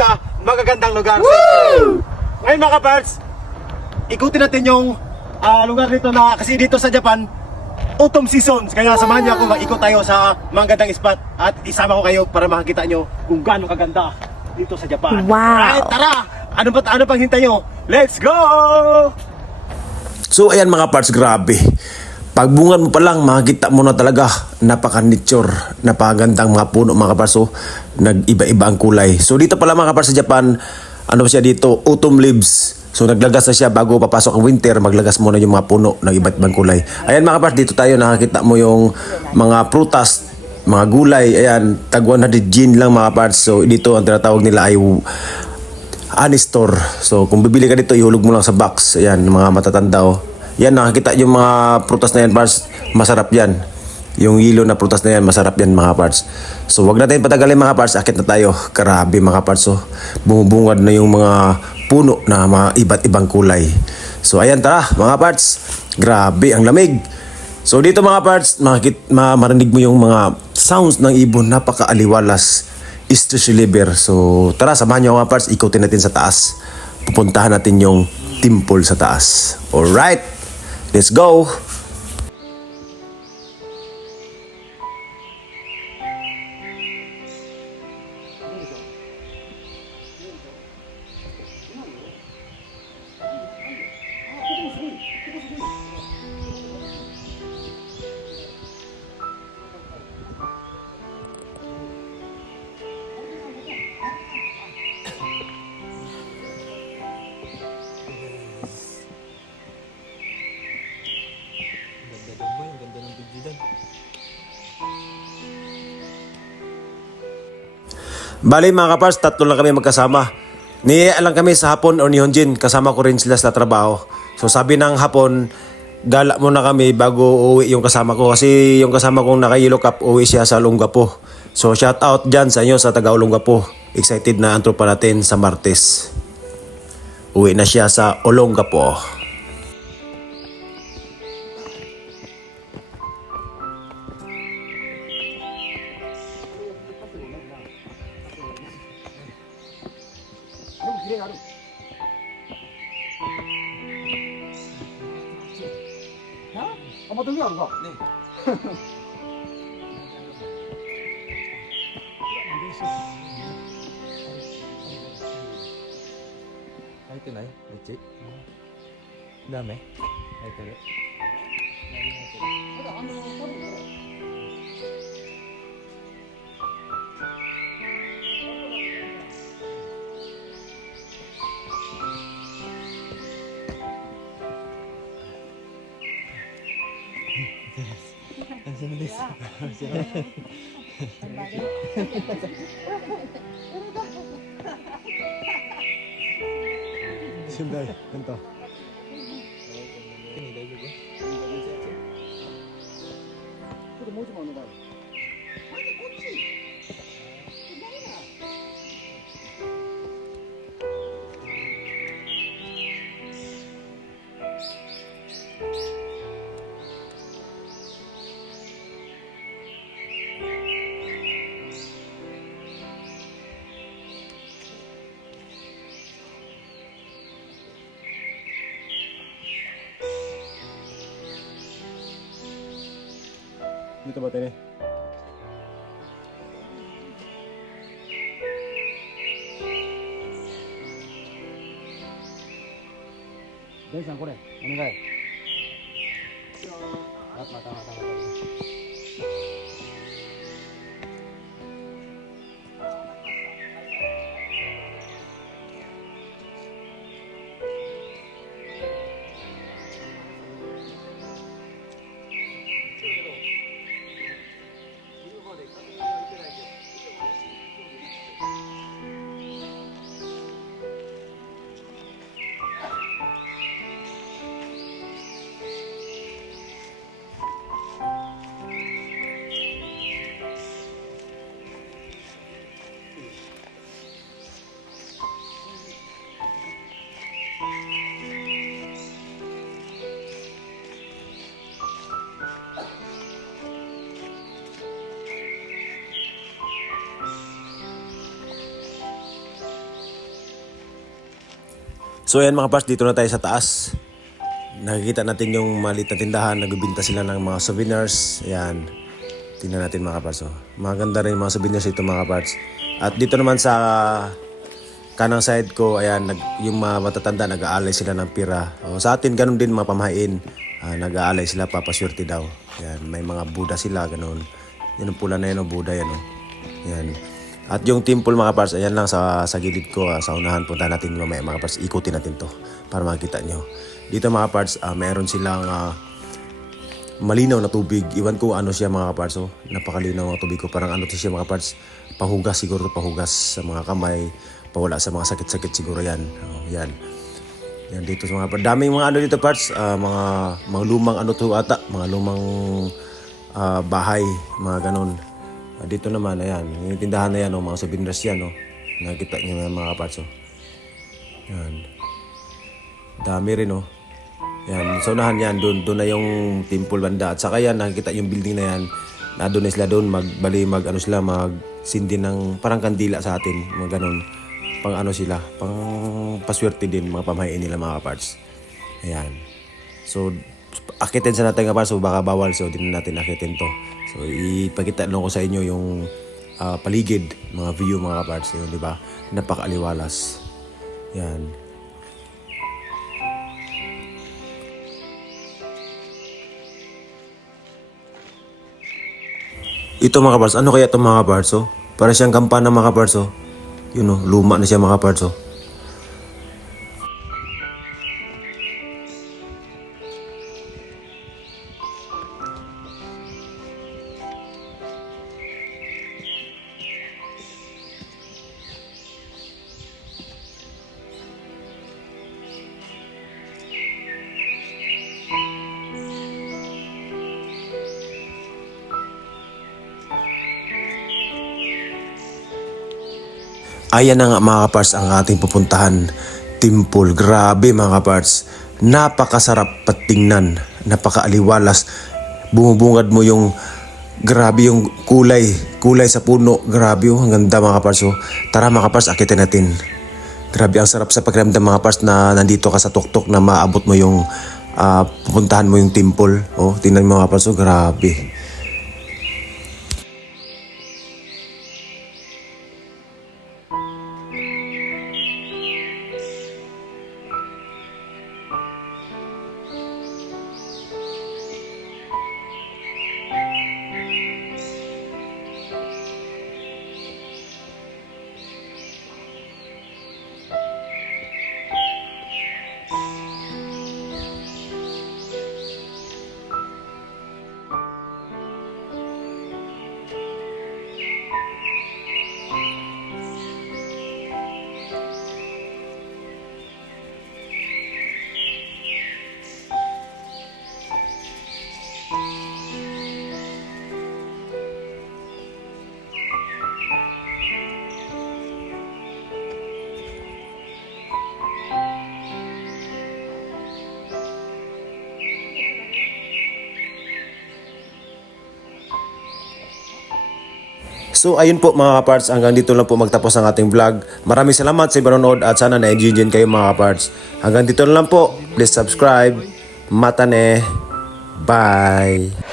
sa magagandang lugar. Ngayon mga kaparts, ikutin natin yung lugar dito na kasi dito sa Japan, autumn season. Kaya samahan niyo ako mag-ikot tayo sa mga gandang spot at isama ko kayo para makikita nyo kung gaano kaganda dito sa Japan. Wow! Alright, tara! Ano pang hintay nyo? Let's go! So ayan mga parts, grabe. Pagbungan mo pa lang, makikita mo na talaga napaka-nature, napakagandang mga puno mga parts. So, nag-iba-iba ang kulay. So dito pala mga parts sa Japan, ano siya dito, autumn leaves. So naglagas na siya bago papasok ang winter, maglagas muna yung mga puno ng iba't ibang kulay. Ayan mga parts, dito tayo nakakita mo yung mga prutas, mga gulay. Ayan, tag 100 yen lang mga parts. So dito ang tinatawag nila ay Anistore. So kung bibili ka dito, ihulog mo lang sa box. Ayan, mga matatanda oh. Yan, nakakita yung mga prutas na yan, parts. Masarap yan. Yung yelo na prutas na yan, masarap yan mga parts. So wag natin patagalin mga parts, akit na tayo. Grabe mga parts. So bumubungad na yung mga puno na mga iba't ibang kulay. So ayan, tara mga parts. Grabe ang lamig. So dito mga parts, marinig mo yung mga sounds ng ibon, napaka-aliwalas. Stress reliever. So tara, samahan nyo mga parts, ikutin natin sa taas. Pupuntahan natin yung temple sa taas. Alright, let's go! Bali mga kapars, tatlo lang kami magkasama. Lang kami sa hapon o ni Honjin, kasama ko rin sila sa trabaho. So sabi ng hapon, gala muna kami bago uwi yung kasama ko. Kasi yung kasama kong naka-Yellow uwi siya sa Olongapo. So shout out dyan sa inyo sa taga Olongapo. Excited na ang tropa natin sa Martes. Uwi na siya sa Olongapo. 아마도 여기 안 가? 네. 開いてない？道？ダメ？開いてる？安心です。信頼、本当。手に大丈夫？ちょっともう一枚お願い。Dito ba tayo? Den-san, これお願い。また。So ayan mga parts, dito na tayo sa taas. Nakikita natin yung maliit na tindahan, nagbibinta sila ng mga souvenirs. Ayan. Tingnan natin mga parts. Oh. Maganda rin yung mga souvenirs ito mga parts. At dito naman sa kanang side ko, ayan, yung mga matatanda, nag-aalay sila ng pira. O, sa atin, ganun din mga pamahain. Nag-aalay sila, papaswerte daw. Ayan, may mga Buddha sila, ganun. Yan ang pula na yan, o Buddha yan. O. Ayan. At yung temple mga parts, ayan lang sa gilid ko, sa unahan. Punta natin mamaya mga parts, ikutin natin to para makita nyo. Dito mga parts, meron silang malinaw na tubig. Iwan ko ano siya mga parts. Oh. Napakalinaw ang tubig ko. Parang ano siya mga parts. Pahugas siguro, pahugas sa mga kamay. Pawala sa mga sakit-sakit siguro yan. Oh, yan. Yan dito sa mga parts. Daming mga ano dito parts. Mga lumang ano to ata. Mga lumang bahay. Mga ganon. Dito naman, ayan. Yung tindahan na yan. Oh, mga souvenirs yan. Oh. Nakikita nyo mga parts. Oh. Yan. Dami rin oh. Yan, sa unahan yan, doon na yung temple banda. At saka yan, nakikita yung building na yan. Na doon na sila doon, magsindi ng parang kandila sa atin. Mga ganun. Pang ano sila, pang paswerte din, mga pamahain nila mga parts. Ayan. So, akitin sa natin nga parts, so baka bawal. So, din natin akitin to. So, ipakita lang ko sa inyo yung paligid, mga view mga parts. Yun, di ba? Napakaaliwalas. Yan. Ito mga parts, ano kaya itong mga parts oh? Para siyang kampana mga parts oh. Yun oh, luma na siya mga parts oh. Ayan na nga mga kaparts ang ating pupuntahan. Temple. Grabe mga kaparts. Napakasarap patingnan. Napakaaliwalas. Bumubungad mo yung grabe yung kulay. Kulay sa puno. Grabe oh. Ang ganda mga kaparts oh. Tara mga kaparts, akitin natin. Grabe ang sarap sa pakiramdam mga kaparts na nandito ka sa tuktok na maabot mo yung pupuntahan mo yung temple. Oh, tingnan mo mga kaparts oh. Grabe. So ayun po mga kaparts, hanggang dito lang po magtapos ang ating vlog. Maraming salamat sa panonood at sana na-enjoy din kayo mga kaparts. Hanggang dito lang po, please subscribe. Matane. Bye.